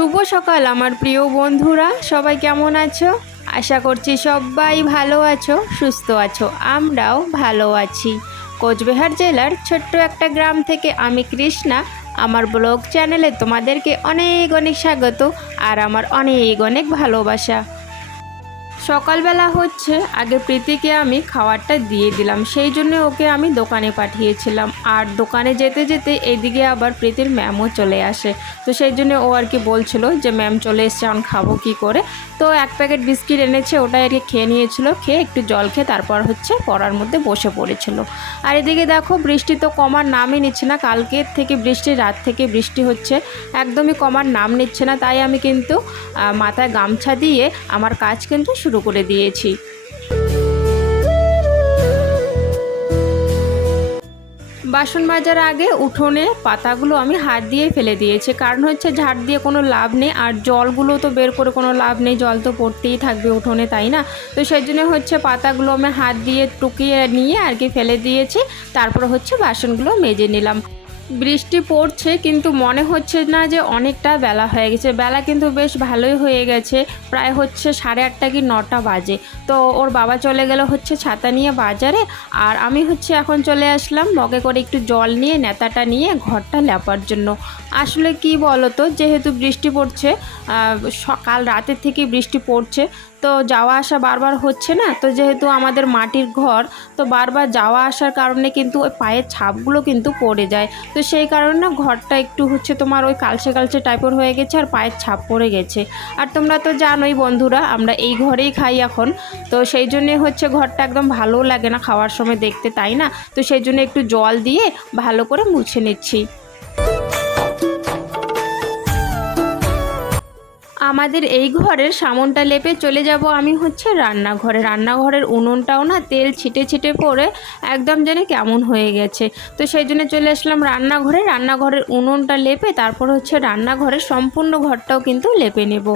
শুভ সকাল, আমার প্রিয় বন্ধুরা। সবাই কেমন আছো? আশা করছি সবাই ভালো আছো, সুস্থ আছো, আমরাও ভালো আছি। কোচবিহার জেলার ছোট্ট একটা গ্রাম থেকে আমি কৃষ্ণা। আমার ব্লগ চ্যানেলে তোমাদেরকে অনেক অনেক স্বাগত আর আমার অনেক অনেক ভালোবাসা। সকালবেলা হচ্ছে, আগে প্রীতিকে আমি খাবারটা দিয়ে দিলাম। সেই জন্য ওকে আমি দোকানে পাঠিয়েছিলাম। আর দোকানে যেতে যেতে এদিকে আবার প্রীতির ম্যামও চলে আসে। তো সেই জন্য ও আর কি বলছিল যে, ম্যাম চলে এসছে, এখন খাব কি করে? তো এক প্যাকেট বিস্কিট এনেছে, ওটাই আর কি খেয়ে নিয়েছিল। খেয়ে একটু জল খেয়ে তারপর হচ্ছে পড়ার মধ্যে বসে পড়েছিল। আর এদিকে দেখো, বৃষ্টি তো কমার নামই নিচ্ছে না। কালকের থেকে বৃষ্টি, রাত থেকে বৃষ্টি হচ্ছে। একদমই কমার নাম নিচ্ছে না। তাই আমি কিন্তু মাথায় গামছা দিয়ে আমার কাজ কিন্তু শুরু করে দিয়েছি। বাসন মাজার আগে উঠোনে পাতাগুলো আমি হাত দিয়ে ফেলে দিয়েছি। কারণ হচ্ছে ঝাড় দিয়ে কোনো লাভ নেই, আর জলগুলো তো বের করে কোনো লাভ নেই, জল তো পড়তেই থাকবে উঠোনে, তাই না? তো সেই জন্য হচ্ছে পাতাগুলো আমি হাত দিয়ে টুকিয়ে নিয়ে আর কি ফেলে দিয়েছি, তারপর হচ্ছে বাসনগুলো মেজে নিলাম। বৃষ্টি পড়ছে, কিন্তু মনে হচ্ছে না যে অনেকটা বেলা হয়ে গেছে। বেলা কিন্তু বেশ ভালোই হয়ে গেছে, প্রায় হচ্ছে সাড়ে আটটা কি নটা বাজে। তো ওর বাবা চলে গেল হচ্ছে ছাতা নিয়ে বাজারে, আর আমি হচ্ছে এখন চলে আসলাম মগে করে একটু জল নিয়ে, নেতাটা নিয়ে ঘরটা লেপার জন্য। আসলে কি বলো তো যেহেতু বৃষ্টি পড়ছে সকাল রাতের থেকে বৃষ্টি পড়ছে তো যাওয়া আসা বারবার হচ্ছে না। তো যেহেতু আমাদের মাটির ঘর, তো বারবার যাওয়া আসার কারণে কিন্তু ওই পায়ের ছাপগুলো কিন্তু পড়ে যায়। তো সেই কারণে ঘরটা একটু হচ্ছে তোমার ওই কালচে কালচে টাইপের হয়ে গেছে আর পায়ের ছাপ পড়ে গেছে। আর তোমরা তো জানোই বন্ধুরা, আমরা এই ঘরেই খাই এখন। তো সেই জন্যে হচ্ছে ঘরটা একদম ভালোও লাগে না খাওয়ার সময় দেখতে, তাই না? তো সেই জন্য একটু জল দিয়ে ভালো করে মুছে নিচ্ছি। আমাদের এই ঘরের সামনটা লেপে চলে যাব আমি হচ্ছে রান্নাঘরে। রান্নাঘরের উনুনটাও না তেল ছিটে ছিটে পড়ে একদম যেন কেমন হয়ে গেছে। তো সেই জন্য চলে আসলাম রান্নাঘরে। রান্নাঘরের উনুনটা লেপে তারপর হচ্ছে রান্নাঘরের সম্পূর্ণ ঘরটাও কিন্তু লেপে নেব।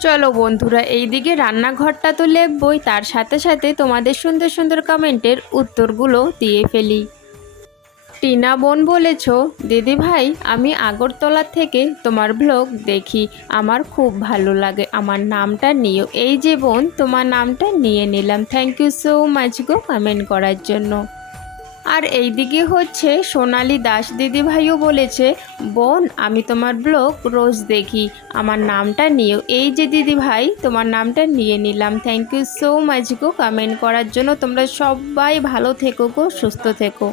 চলো বন্ধুরা, এইদিকে রান্নাঘরটা তো লেপবই, তার সাথে সাথে তোমাদের সুন্দর সুন্দর কমেন্টের উত্তরগুলো দিয়ে ফেলি। টিনা বোন বলেছ দিদি ভাই আমি আগরতলা থেকে তোমার ব্লগ দেখি। আমার খুব ভালো লাগে। আমার নামটা নিও। এই যে বোন, তোমার নামটা নিয়ে নিলাম। থ্যাংক ইউ সো মাচ গো কমেন্ট করার জন্য। আর এইদিকে হচ্ছে সোনালি দাস দিদি ভাইও বলেছে, বোন, আমি তোমার ব্লগ রোজ দেখি। আমার নামটা নিও। এই যে দিদি ভাই তোমার নামটা নিয়ে নিলাম। থ্যাংক ইউ সো মাচ গো কমেন্ট করার জন্য। তোমরা সবাই ভালো থেকো গো, সুস্থ থেকো।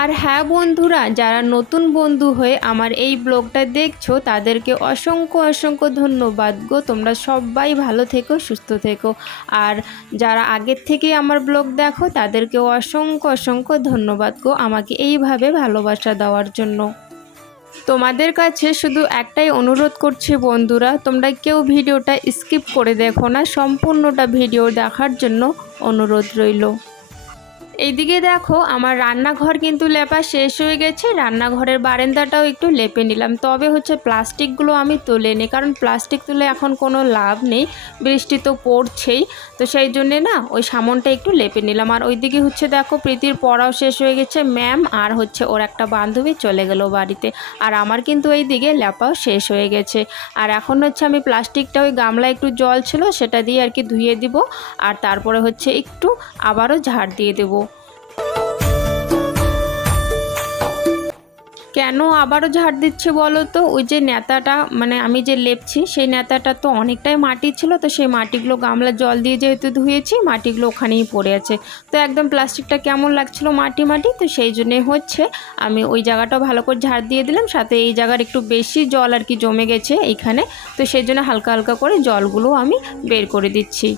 আর হ্যাঁ বন্ধুরা, যারা নতুন বন্ধু হয়ে আমার এই ব্লগটা দেখছ, তাদেরকে অসংখ্য অসংখ্য ধন্যবাদ গো। তোমরা সবাই ভালো থেকো, সুস্থ থেকো। আর যারা আগের থেকে আমার ব্লগ দেখো, তাদেরকেও অসংখ্য অসংখ্য ধন্যবাদ গো আমাকে এইভাবে ভালোবাসা দেওয়ার জন্য। তোমাদের কাছে শুধু একটাই অনুরোধ করছি বন্ধুরা, তোমরা কেউ ভিডিওটা স্কিপ করে দেখো না, সম্পূর্ণটা ভিডিও দেখার জন্য অনুরোধ রইল। এইদিকে দেখো, আমার রান্নাঘর কিন্তু লেপা শেষ হয়ে গেছে, রান্নাঘরের বারান্দাটাও একটু লেপে নিলাম। তবে হচ্ছে প্লাস্টিকগুলো আমি তুলে নিই কারণ প্লাস্টিক তুলে এখন কোনো লাভ নেই, বৃষ্টি তো পড়ছেই। তো সেই জন্যে না, ওই সামনটা একটু লেপে নিলাম। আর ওইদিকে হচ্ছে দেখো, প্রীতির পড়াও শেষ হয়ে গেছে, ম্যাম আর হচ্ছে ওর একটা বান্ধবী চলে গেল বাড়িতে। আর আমার কিন্তু এই দিকে লেপাও শেষ হয়ে গেছে। আর এখন হচ্ছে আমি প্লাস্টিকটা ওই গামলায় একটু জল ছিল, সেটা দিয়ে আর কি ধুয়ে দিব। আর তারপরে হচ্ছে একটু আবারও ঝাড় দিয়ে দেবো। কেন আবারও ঝাড় দিচ্ছে বলো তো? ওই যে নেতাটা মানে আমি যে লেপছি, সেই নেতাটা তো অনেকটাই মাটি ছিল, তো সেই মাটিগুলো গামলা জল দিয়ে যেহেতু ধুয়েছি, মাটিগুলো ওখানেই পড়ে আছে। তো একদম প্লাস্টিকটা কেমন লাগছিল মাটি মাটি? তো সেই জন্যে হচ্ছে, আমি ওই জায়গাটাও ভালো করে ঝাড় দিয়ে দিলাম, সাথে এই জায়গার একটু বেশি জল আর কি জমে গেছে এইখানে তো সেই জন্য হালকা হালকা করে জলগুলো আমি বের করে দিচ্ছি।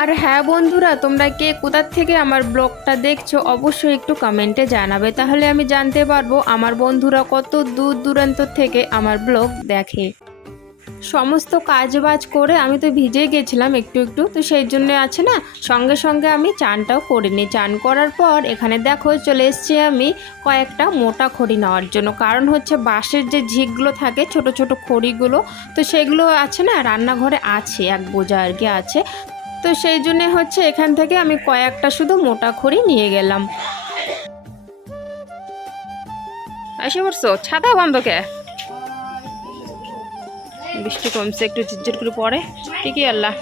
আর হ্যাঁ বন্ধুরা, তোমরা কে কোথার থেকে আমার ব্লগটা দেখছ অবশ্যই একটু কমেন্টে জানাবে। তাহলে আমি জানতে পারব আমার বন্ধুরা কত দূর দূরান্ত থেকে আমার ব্লগ দেখে। সমস্ত কাজ বাজ করে আমি তো ভিজে গেছিলাম একটু একটু, তো সেই জন্য আছে না, সঙ্গে সঙ্গে আমি চানটাও করে নিই। চান করার পর এখানে দেখো চলে এসেছি আমি কয়েকটা মোটা খড়ি নেওয়ার জন্য। কারণ হচ্ছে বাঁশের যে ঝিকগুলো থাকে, ছোট ছোট খড়িগুলো, তো সেগুলো আছে না, রান্নাঘরে আছে, এক বোঝা আর কি আছে। তো সেই জন্যে হচ্ছে এখান থেকে আমি কয়েকটা শুধু মোটা খড়ি নিয়ে গেলাম। এসে পড়ছো? ছাতা বন্ধ কে? বৃষ্টি কমছে, একটু ঝিরঝির করে পড়ে। ঠিকই আল্লাহ।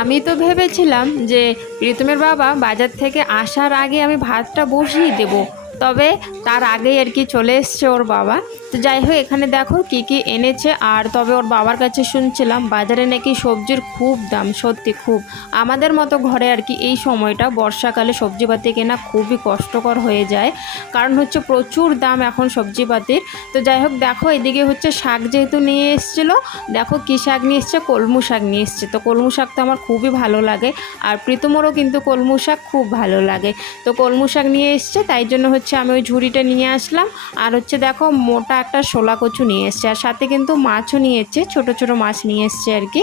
আমি তো ভেবেছিলাম যে প্রীতমের বাবা বাজার থেকে আসার আগে আমি ভাতটা বসিয়ে দেব। তবে তার আগেই আর কি চলে এসছে ওর বাবা। তো যাই হোক, এখানে দেখো কি কি এনেছে। আর তবে ওর বাবার কাছে শুনছিলাম, বাজারে নাকি সবজির খুব দাম, সত্যি খুব। আমাদের মতো ঘরে আর কি এই সময়টা বর্ষাকালে সবজিপাতি কেনা খুবই কষ্টকর হয়ে যায়। কারণ হচ্ছে প্রচুর দাম এখন সবজিপাতির। তো যাই হোক, দেখো এদিকে হচ্ছে শাক যেহেতু নিয়ে এসেছিল, দেখো কী শাক নিয়ে এসছে? কলমু শাক নিয়ে এসছে। তো কলমু শাক তো আমার খুবই ভালো লাগে। আর প্রীতমরও কিন্তু কলমু শাক খুব ভালো লাগে। তো কলমু শাক নিয়ে এসছে, তাই জন্য হচ্ছে আমি ওই ঝুড়িটা নিয়ে আসলাম। আর হচ্ছে দেখো মোটা একটা শোলা কচু নিয়ে এসছে। আর সাথে কিন্তু মাছও নিয়ে এসছে, ছোটো ছোটো মাছ নিয়ে এসছে আর কি।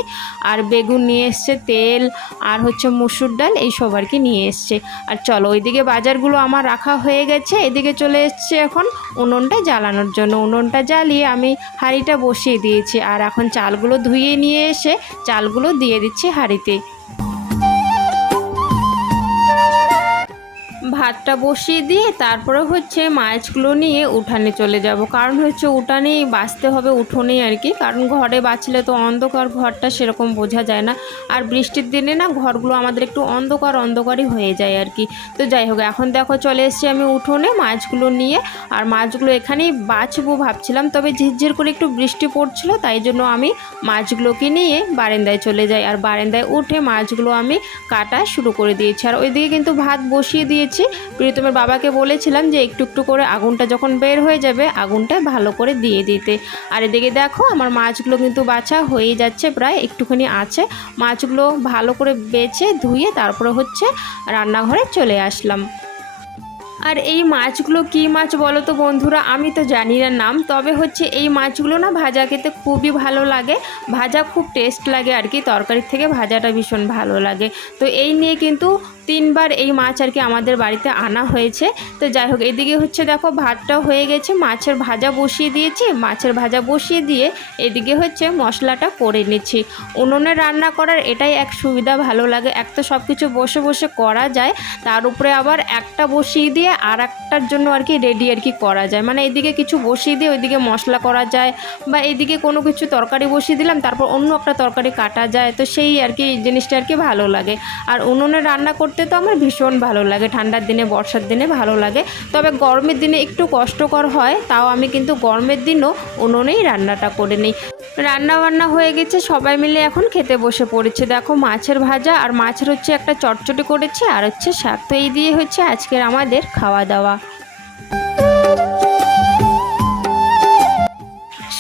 আর বেগুন নিয়ে এসছে, তেল আর হচ্ছে মুসুর ডাল এইসব আর কি নিয়ে এসছে। আর চলো ওইদিকে বাজারগুলো আমার রাখা হয়ে গেছে। এদিকে চলে এসছে এখন উনুনটা জ্বালানোর জন্য। উনুনটা জ্বালিয়ে আমি হাঁড়িটা বসিয়ে দিয়েছি। আর এখন চালগুলো ধুয়ে নিয়ে এসে চালগুলো দিয়ে দিচ্ছি হাঁড়িতে। ভাতটা বসিয়ে দিয়ে তারপরে হচ্ছে মাছগুলো নিয়ে উঠানে চলে যাব। কারণ হচ্ছে উঠানেই বাঁচতে হবে, উঠোনেই আর কি। কারণ ঘরে বাঁচলে তো অন্ধকার, ঘরটা সেরকম বোঝা যায় না। আর বৃষ্টির দিনে না ঘরগুলো আমাদের একটু অন্ধকার, অন্ধকারই হয়ে যায় আর কি। তো যাই হোক, এখন দেখো চলে এসেছি আমি উঠোনে মাছগুলো নিয়ে। আর মাছগুলো এখানেই বাছবো ভাবছিলাম, তবে ঝিরঝির করে একটু বৃষ্টি পড়ছিল, তাই জন্য আমি মাছগুলোকে নিয়ে বারান্দায় চলে যাই। আর বারান্দায় উঠে মাছগুলো আমি কাটা শুরু করে দিয়েছি। আর ওইদিকে কিন্তু ভাত বসিয়ে দিয়েছি। প্রীতমের বাবাকে বলেছিলাম যে একটু একটু করে আগুনটা যখন বের হয়ে যাবে, আগুনটা ভালো করে দিয়ে দিতে। আর এদিকে দেখো, আমার মাছগুলো কিন্তু বাছা হয়ে যাচ্ছে, প্রায় একটুখানি আছে। মাছগুলো ভালো করে বেছে ধুয়ে তারপরে হচ্ছে রান্নাঘরে চলে আসলাম। আর এই মাছগুলো কী মাছ বলো তো বন্ধুরা? আমি তো জানি না নাম, তবে হচ্ছে এই মাছগুলো না ভাজা খেতে খুবই ভালো লাগে। ভাজা খুব টেস্ট লাগে আর কি, তরকারির থেকে ভাজাটা ভীষণ ভালো লাগে। তো এই নিয়ে কিন্তু তিনবার এই মাছ আর কি আমাদের বাড়িতে আনা হয়েছে। তো যাই হোক, এদিকে হচ্ছে দেখো ভাতটাও হয়ে গেছে। মাছের ভাজা বসিয়ে দিয়েছি। মাছের ভাজা বসিয়ে দিয়ে এদিকে হচ্ছে মশলাটা করে নিচ্ছি। উনুনে রান্না করার এটাই এক সুবিধা, ভালো লাগে। এক তো সব কিছু বসে বসে করা যায়। তার উপরে আবার একটা বসিয়ে দিয়ে আর একটার জন্য আর কি রেডি আর কি করা যায়। মানে এদিকে কিছু বসিয়ে দিয়ে ওইদিকে মশলা করা যায় বা এদিকে কোনো কিছু তরকারি বসিয়ে দিলাম, তারপর অন্য একটা তরকারি কাটা যায়। তো সেই আর কি জিনিসটা আর কি ভালো লাগে। আর উনুনে রান্না করতে তো আমার ভীষণ ভালো লাগে। ঠান্ডার দিনে, বর্ষার দিনে ভালো লাগে। তবে গরমের দিনে একটু কষ্টকর হয়, তাও আমি কিন্তু গরমের দিনও উনুনেই রান্নাটা করে নিই। রান্না বান্না হয়ে গেছে, সবাই মিলে এখন খেতে বসে পড়েছে। দেখো মাছের ভাজা আর মাছের হচ্ছে একটা চটচটি করেছে, আর হচ্ছে শাক। তো এই দিয়ে হচ্ছে আজকের আমাদের খাওয়া দাওয়া।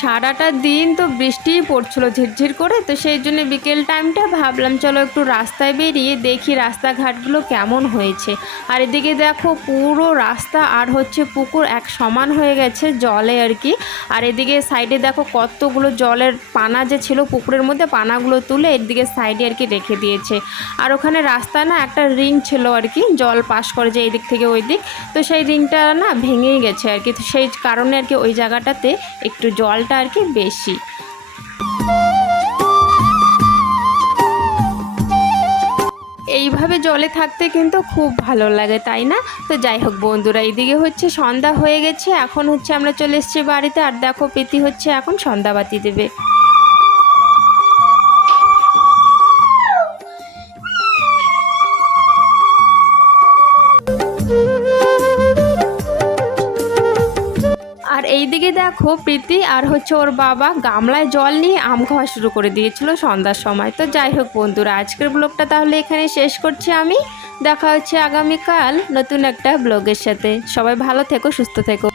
সারাটা দিন তো বৃষ্টিই পড়ছিল ঝিরঝির করে, তো সেই জন্য বিকেল টাইমটা ভাবলাম চলো একটু রাস্তায় বেরিয়ে দেখি রাস্তাঘাটগুলো কেমন হয়েছে। আর এদিকে দেখো পুরো রাস্তা আর হচ্ছে পুকুর এক সমান হয়ে গেছে জলে আর কি। আর এদিকে সাইডে দেখো কতগুলো জলের পানা যে ছিল পুকুরের মধ্যে, পানাগুলো তুলে এদিকে সাইডে আর কি রেখে দিয়েছে। আর ওখানে রাস্তা না একটা রিং ছিল আর কি, জল পাস করে যে এই দিক থেকে ওই দিক তো সেই রিংটা না ভেঙেই গেছে আর কি। তো সেই কারণে আর কি ওই জায়গাটাতে একটু জলটা আর কি বেশি। এইভাবে জলে থাকতে কিন্তু খুব ভালো লাগে, তাই না? তো যাই হোক বন্ধুরা, এইদিকে হচ্ছে সন্ধ্যা হয়ে গেছে। এখন হচ্ছে আমরা চলে এসছি বাড়িতে। আর দেখো, প্রীতি হচ্ছে এখন সন্ধ্যাবাতি দেবে। আর এইদিকে দেখো প্রীতি আর হচ্ছে ওর বাবা গামলায় জল নিয়ে আম খাওয়া শুরু করে দিয়েছিল সন্ধ্যার সময়। তো যাই হোক বন্ধুরা, আজকের ব্লগটা তাহলে এখানে শেষ করছি আমি। দেখা হচ্ছে আগামীকাল নতুন একটা ব্লগের সাথে। সবাই ভালো থেকো, সুস্থ থেকো।